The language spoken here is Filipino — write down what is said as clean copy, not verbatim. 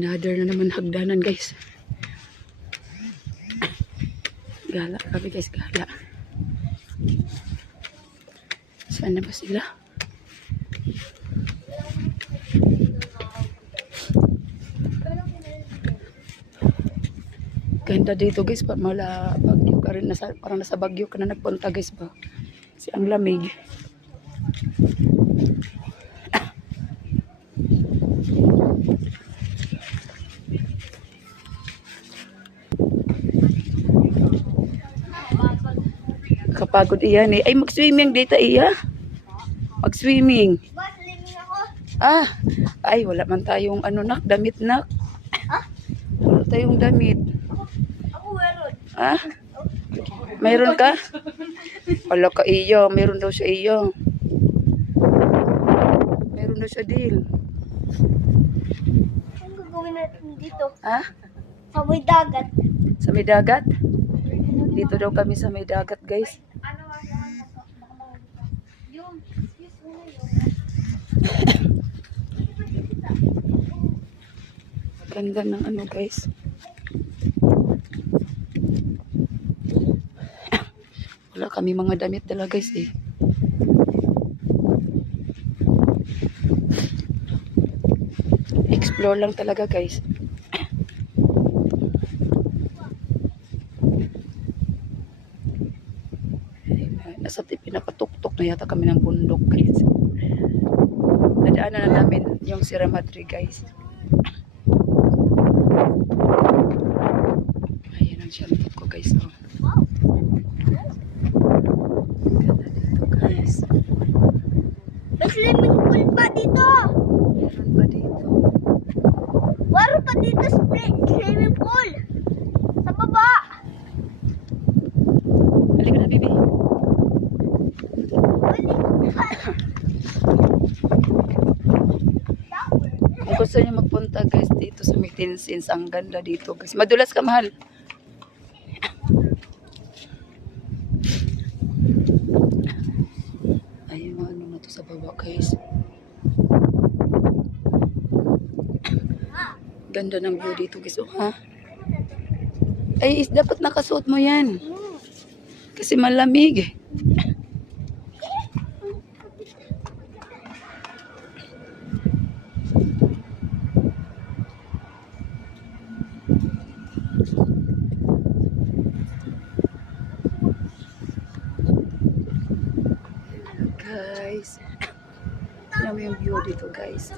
Another na naman hagdanan guys. Gala kami guys, gala. Saan na ba sila? Ganda dito guys, mala Bagyo ka rin, parang nasa Bagyo ka na nagpunta guys ba? Kasi ang lamig. Kapagod iyan eh. Ay, mag-swimming dito iya. Mag-swimming. Ah, ay wala man tayong ano nak, damit nak. Wala tayong damit. Ako meron. Ah? Mayroon ka? Wala ka iyo, mayroon daw siya iyo. Mayroon daw siya deal. Ang gagawin natin dito? Ah? Sa may dagat. Sa may dagat? Dito daw kami sa may dagat, guys. Ano nga yung excuse mo na yun. Ganda ng ano, guys. Wala kami mga damit dala, guys, eh. Explore lang talaga, guys. Nasa pinakatuktok na yata kami ng bundok, guys. Nadaanan na namin yung Sierra Madre, guys. Ayan ang shoutout ko, guys. Oh. Ganda dito, guys. May swimming pool pa dito. Meron ba dito? Meron pa dito swimming pool. Sa baba. Halika na, baby. Kung gusto niyo magpunta, guys, dito sa Mictinsins, ang ganda dito, guys. Madulas ka, mahal. Ayun, ano na to sa baba, guys. Ganda ng view dito, guys. Oh, ha? Ay, dapat nakasuot mo yan. Kasi malamig. Guys, tingnan mo yung view dito, guys.